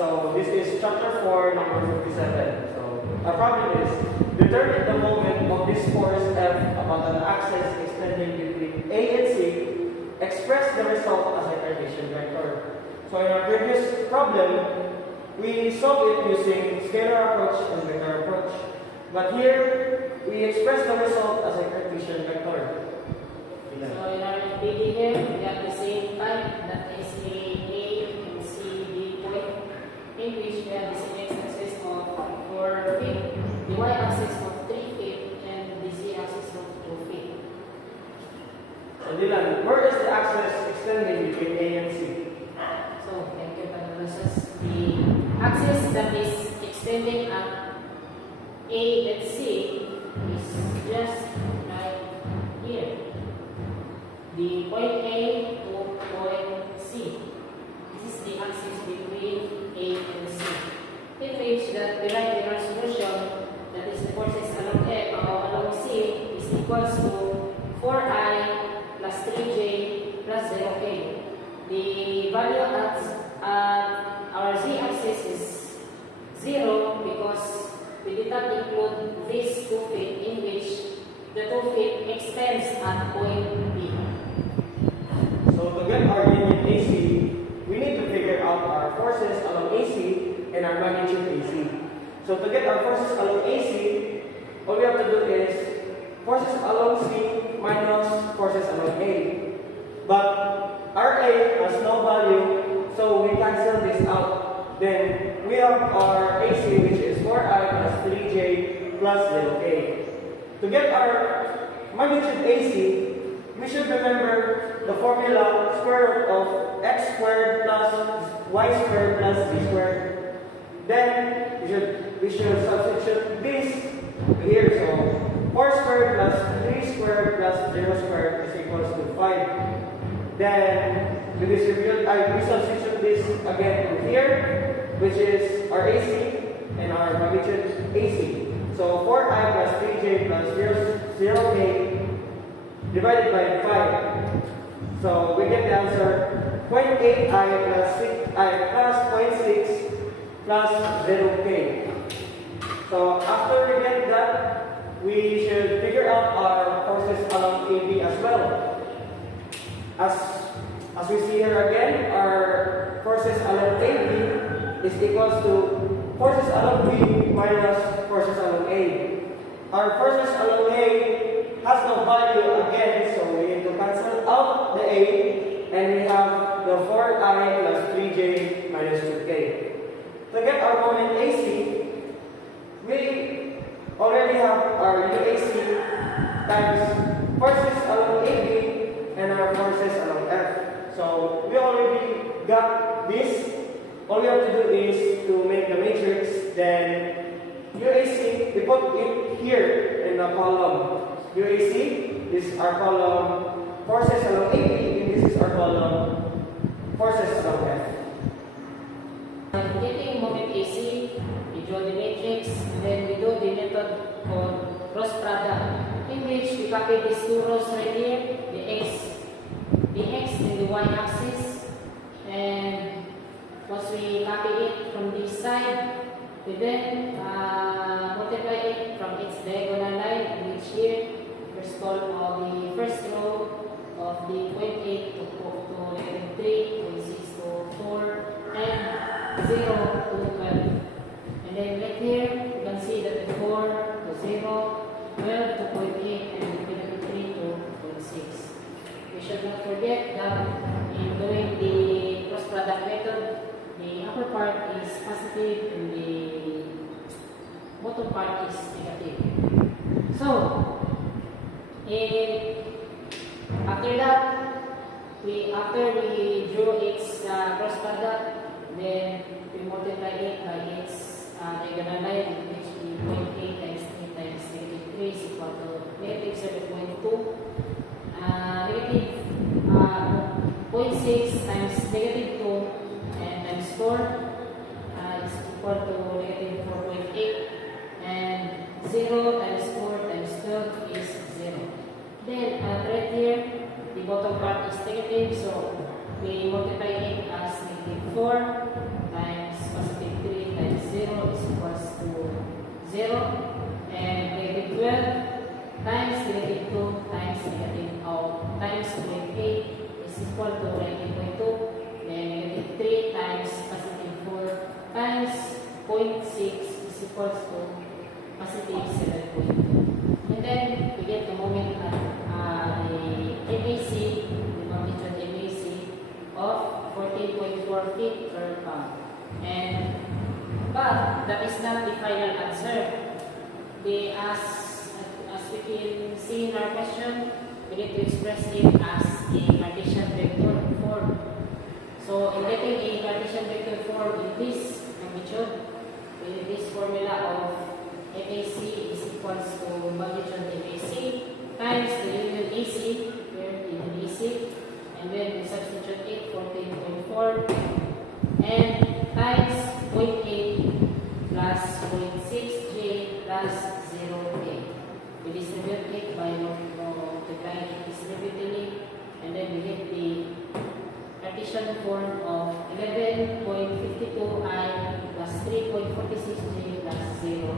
So this is chapter 4, number 57. So our problem is determine the moment of this force F about an axis extending between A and C. Express the result as a Cartesian vector. So in our previous problem, we solved it using scalar approach and vector approach. But here, we express the result as a Cartesian vector. So in our PD here, we have the same type, that is A and C, D point, in which we have the same x-axis of 4 feet, the y-axis of 3 feet, and the z-axis of 2 feet. So Dylan, where is the axis extending between A and C? So, thank you, Panalusas. The axis that is extending at A and C is just right here. The point A to point C. This is the axis between A and C. In which that we write in our solution, that is the forces along C is equals to 4I plus 3J plus 0K. The value at our z-axis is 0 because we did not include these 2 feet, in which the 2 feet extends at point B. So to get our unit AC, we need to figure out our forces along AC and our magnitude AC. So to get our forces along AC, all we have to do is forces along C minus forces along A. But RA has no value, so we cancel this out. Then we have our AC, which is 4I plus 3J plus 0K. To get our magnitude AC, we should remember the formula square root of x squared plus y squared plus z squared. Then we should substitute this here. So 4 squared plus 3 squared plus 0 squared is equals to 5. Then we substitute this again in here, which is our AC and our magnitude AC. So 4I plus 3J plus 0K divided by 5. So we get the answer 0.8I plus 6I plus 0.6 plus 0K. So after we get that, we should figure out our forces along AB as well. As we see here again, our forces along AB is equals to forces along B minus forces along A. Our forces along A has no value again, so we need to cancel out the A, and we have the 4I plus 3J minus 2K. To get our moment AC, we already have our UAC times forces along AB and our forces along F. So we already got this. All we have to do is to make the matrix, then UAC, we put it here in the column. UAC, this is our column forces along AB, and this is our column forces along F. Getting moment AC, we draw the matrix, and then we do the method called cross product, in which we copy these two rows right here, the X and the Y axis, and once we copy it from this side, we then multiply it from its diagonal line, which here corresponds to the first row of the 0.8 to negative 3, 0.6 to 4, and 0 to 12. And then right here, you can see that the 4 to 0, 12 to 0.8, and negative 3 to 0.6. We should not forget that in doing the cross product method, the upper part is positive and the bottom part is negative. So, after that, after we drew its cross product, then we multiply it by its diagonal line, which is 0.8 times 3 times negative 3 is equal to negative 7.2. Negative 0.6 times negative 2 and times 4 is equal to negative 4.8, and 0 times 4 times 12 is 0. Then right here, the bottom part is negative, so we multiply it as negative 4 times positive equals to positive 7.2. And then we get the moment at the MAC, the magnitude MAC of 14.4 feet per pound. But that is not the final answer. As we can see in our question, we need to express it as a Cartesian vector form. So in getting a Cartesian vector form in this magnitude, with this formula of MAC is equals to magnitude MAC times the union AC, here the union AC, and then we substitute it 14.4 and times 0.8 plus 0.6J plus 0K. We distribute it by multiplying it distributively, and then we get the Cartesian form of 11.52I plus 3.46J plus 0